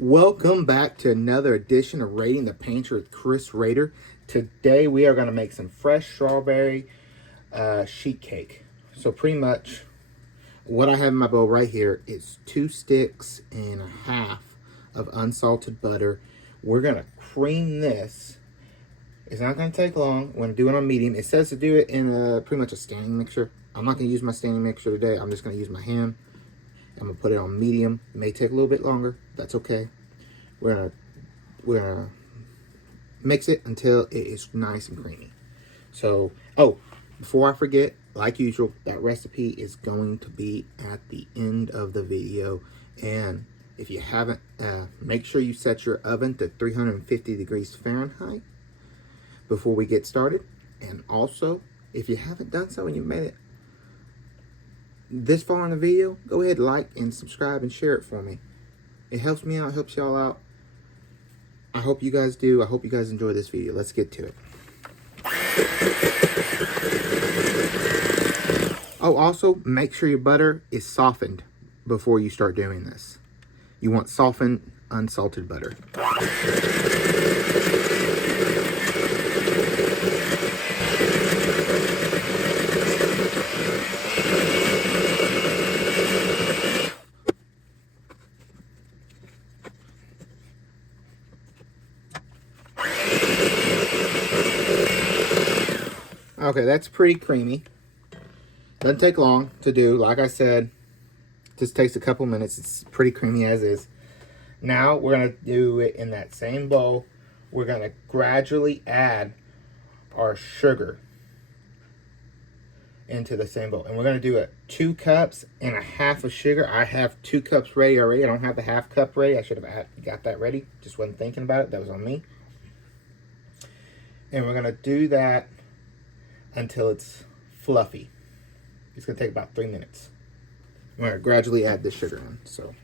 Welcome back to another edition of Rating the Painter with Chris Rader. Today we are going to make some fresh strawberry sheet cake. So pretty much what I have in my bowl right here is 2 sticks and a half of unsalted butter. We're going to cream this. It's not going to take long. We're going to do it on medium. It says to do it in pretty much a standing mixer. I'm not going to use my standing mixer today. I'm just going to use my hand. I'm gonna put it on medium. It may take a little bit longer. That's okay. We're gonna mix it until it is nice and creamy. So, before I forget, like usual, that recipe is going to be at the end of the video. And if you haven't, make sure you set your oven to 350 degrees Fahrenheit before we get started. And also, if you haven't done so and you made it this far in the video, go ahead, like and subscribe and share it for me. It helps me out, helps y'all out. I hope you guys do. I hope you guys enjoy this video. Let's get to it. Oh, also, make sure your butter is softened before you start doing this. You want softened, unsalted butter. Okay, that's pretty creamy. Doesn't take long to do. Like I said, just takes a couple minutes. It's pretty creamy as is. Now we're going to do it in that same bowl. We're going to gradually add our sugar into the same bowl. And we're going to do it 2 cups and a half of sugar. I have 2 cups ready already. I don't have the half cup ready. I should have got that ready. Just wasn't thinking about it. That was on me. And we're going to do that until it's fluffy. It's going to take about 3 minutes. I'm going to gradually add the sugar in. So,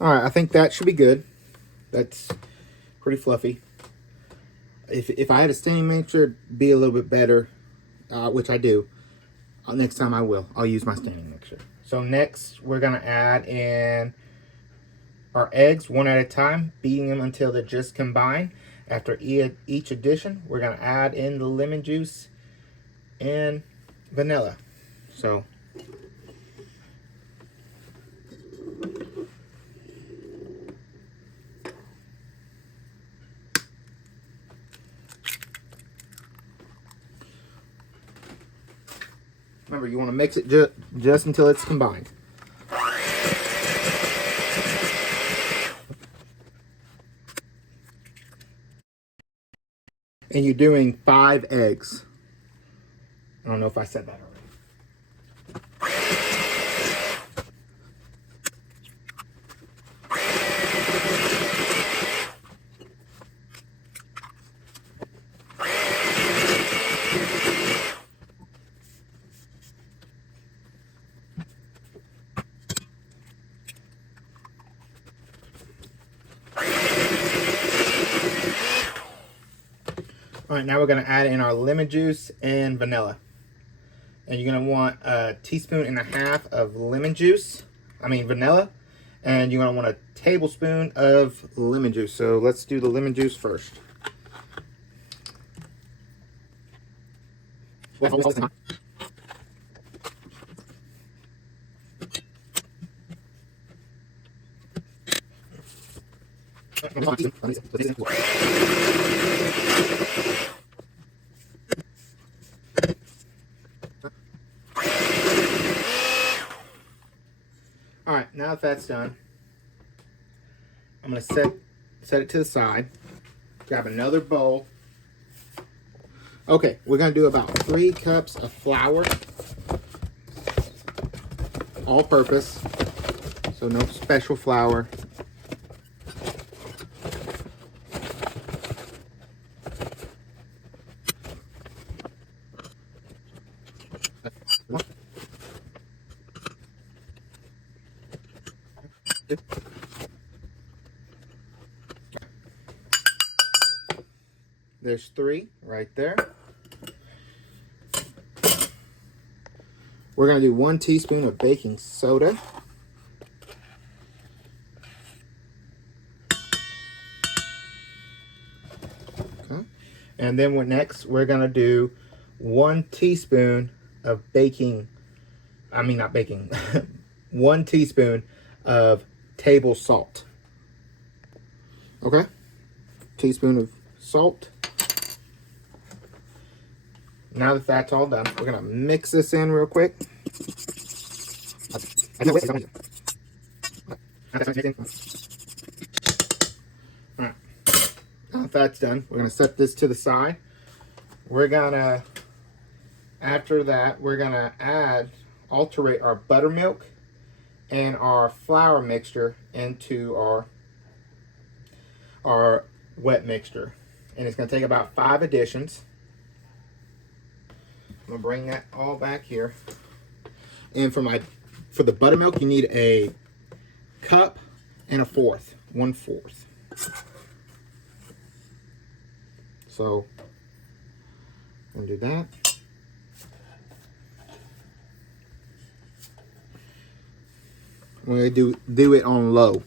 alright, I think that should be good. That's pretty fluffy. If I had a standing mixer, it'd be a little bit better, which I do. Next time I will. I'll use my standing mixer. So next, we're going to add in our eggs one at a time, beating them until they're just combined. After each addition, we're going to add in the lemon juice and vanilla. So, remember, you want to mix it just until it's combined. And you're doing 5 eggs. I don't know if I said that already. All right, now we're gonna add in our lemon juice and vanilla. And you're gonna want 1.5 teaspoons of lemon juice, vanilla, and you're gonna want a tablespoon of lemon juice. So let's do the lemon juice first. All right, now that that's done, I'm gonna set it to the side. Grab another bowl. Okay, we're gonna do about 3 cups of flour, all purpose, so no special flour. There's 3 right there. We're gonna do 1 teaspoon of baking soda. Okay. And then next we're gonna do 1 teaspoon of not baking, 1 teaspoon of table salt. Okay, teaspoon of salt. Now that that's all done, we're gonna mix this in real quick. All right, now that that's done, we're gonna set this to the side. After that, we're gonna alternate our buttermilk and our flour mixture into our wet mixture. And it's gonna take about 5 additions. I'm gonna bring that all back here. And for the buttermilk, you need a cup and 1/4. So I'm gonna do that. We're gonna do it on low.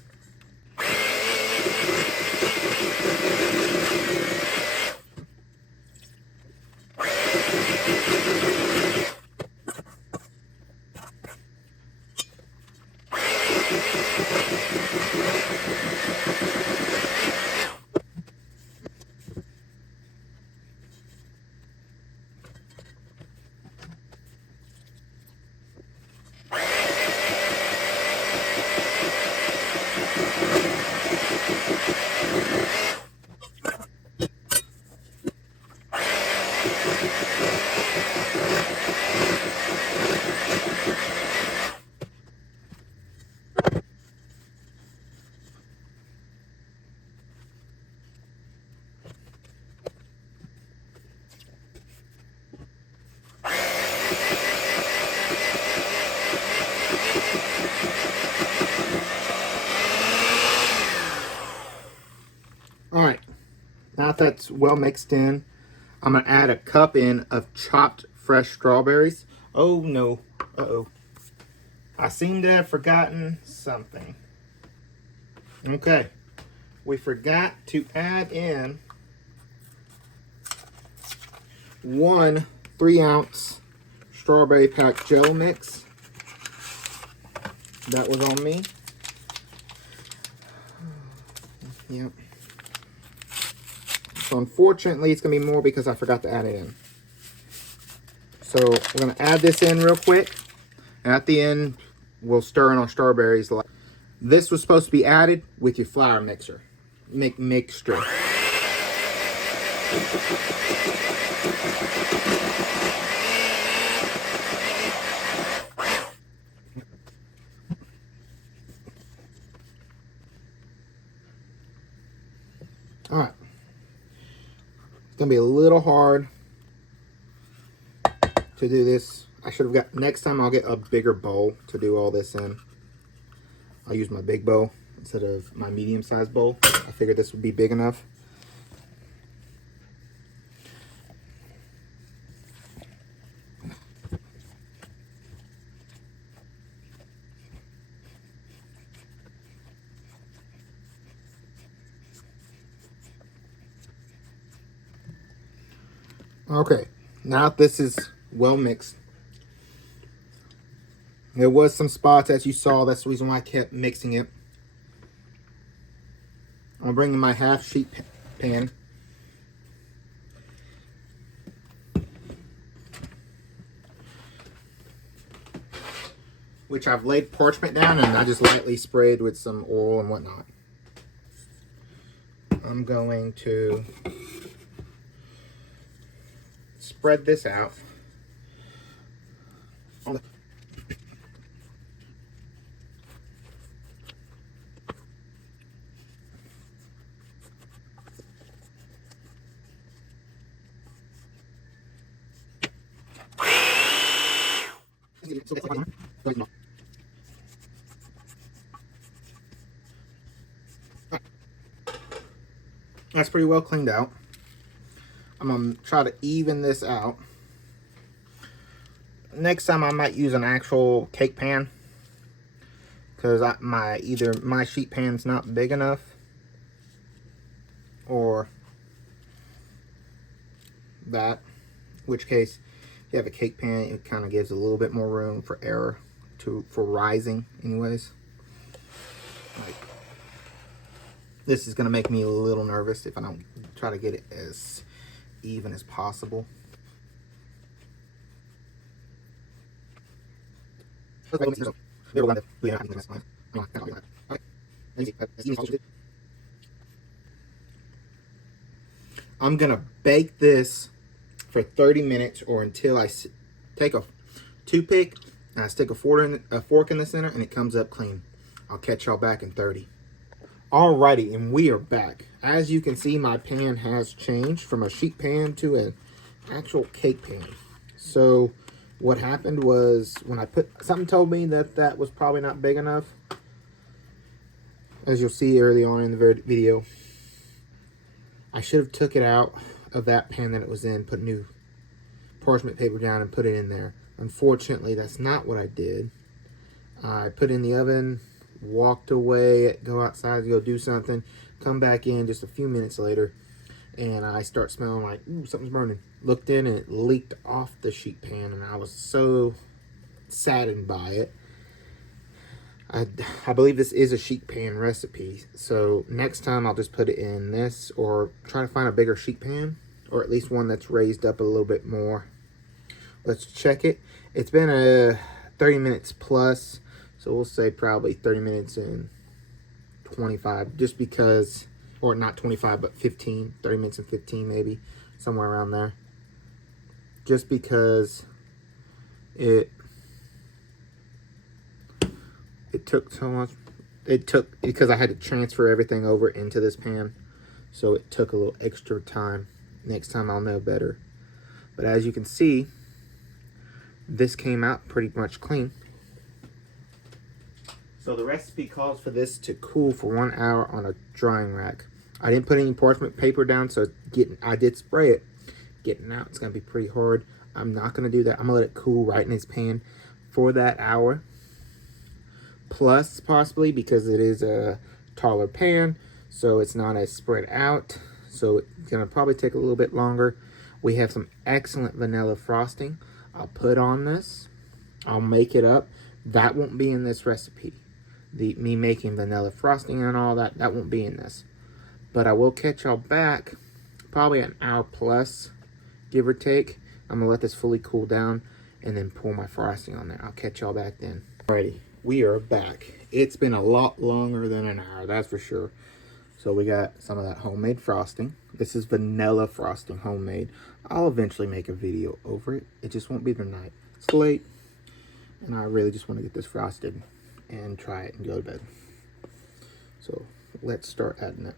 All right, now that that's well mixed in, I'm gonna add a cup in of chopped fresh strawberries. Oh no, uh-oh. I seem to have forgotten something. Okay, we forgot to add in 1 3-ounce strawberry pack Jello mix. That was on me. Yep. So unfortunately, it's gonna be more because I forgot to add it in. So we're gonna add this in real quick. And at the end, we'll stir in our strawberries. This was supposed to be added with your flour mixture. Mixture. All right. It's gonna be a little hard to do this. Next time I'll get a bigger bowl to do all this in. I'll use my big bowl instead of my medium-sized bowl. I figured this would be big enough. Okay, now this is well mixed. There was some spots, as you saw. That's the reason why I kept mixing it. I'm bringing my half sheet pan. Which I've laid parchment down and I just lightly sprayed with some oil and whatnot. I'm going to spread this out. That's pretty well cleaned out. I'm going to try to even this out. Next time I might use an actual cake pan, because either my sheet pan's not big enough, or that, in which case if you have a cake pan, it kind of gives a little bit more room for error for rising anyways. Like, this is going to make me a little nervous if I don't try to get it as even as possible. I'm going to bake this for 30 minutes or until I take a toothpick and I stick a fork in the center and it comes up clean. I'll catch y'all back in 30. Alrighty, and we are back. As you can see, my pan has changed from a sheet pan to an actual cake pan. So what happened was, when I something told me that was probably not big enough. As you'll see early on in the video, I should have took it out of that pan that it was in, put new parchment paper down and put it in there. Unfortunately, that's not what I did. I put it in the oven, walked away, go outside to go do something, come back in just a few minutes later, and I start smelling like, ooh, something's burning. Looked in and it leaked off the sheet pan, and I was so saddened by it. I believe this is a sheet pan recipe, so next time I'll just put it in this, or try to find a bigger sheet pan, or at least one that's raised up a little bit more. Let's check it. It's been a 30 minutes plus, so we'll say probably 30 minutes and 25, just because, or not 25, but 15, 30 minutes and 15 maybe, somewhere around there. Just because it took so much, because I had to transfer everything over into this pan, so it took a little extra time. Next time I'll know better. But as you can see, this came out pretty much clean. So the recipe calls for this to cool for 1 hour on a drying rack. I didn't put any parchment paper down, so I did spray it. Getting out, it's going to be pretty hard. I'm not going to do that. I'm going to let it cool right in this pan for that hour. Plus, possibly, because it is a taller pan, so it's not as spread out. So it's going to probably take a little bit longer. We have some excellent vanilla frosting. I'll put on this. I'll make it up. That won't be in this recipe. Me making vanilla frosting and all that won't be in this. But I will catch y'all back probably an hour plus, give or take. I'm going to let this fully cool down and then pour my frosting on there. I'll catch y'all back then. Alrighty, we are back. It's been a lot longer than an hour, that's for sure. So we got some of that homemade frosting. This is vanilla frosting, homemade. I'll eventually make a video over it. It just won't be tonight. It's late, and I really just want to get this frosted and try it and go to bed. So let's start adding it.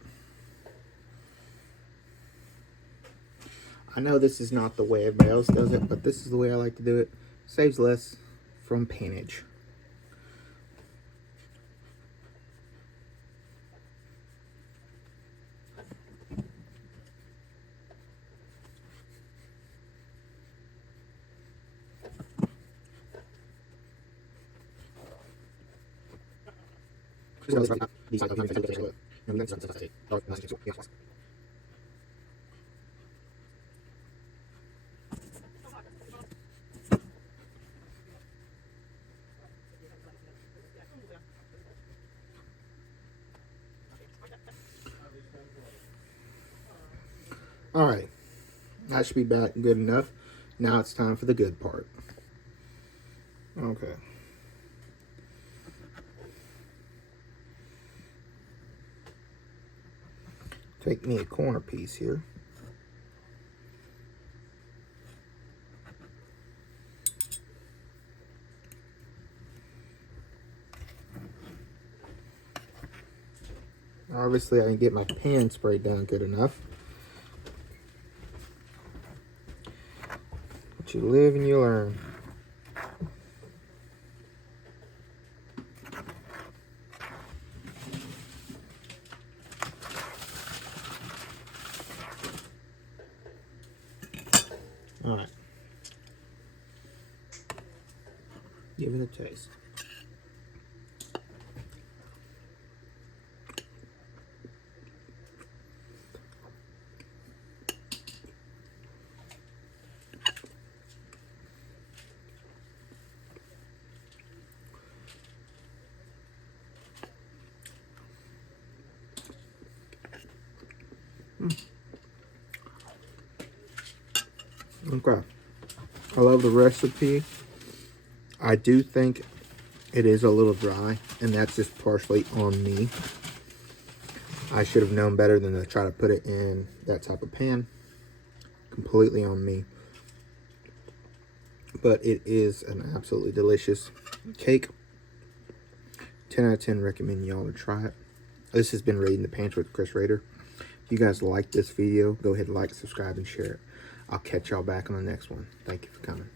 I know this is not the way everybody else does it, but this is the way I like to do it. Saves less from painage. All right, that should be back good enough. Now it's time for the good part. Okay. Take me a corner piece here. Obviously, I didn't get my pan sprayed down good enough. But you live and you learn. All right. Give it a taste. Okay. I love the recipe. I do think it is a little dry, and that's just partially on me. I should have known better than to try to put it in that type of pan. Completely on me. But it is an absolutely delicious cake. 10 out of 10, recommend y'all to try it. This has been Raiding the Pantry with Chris Rader. If you guys like this video, go ahead and like, subscribe, and share it. I'll catch y'all back on the next one. Thank you for coming.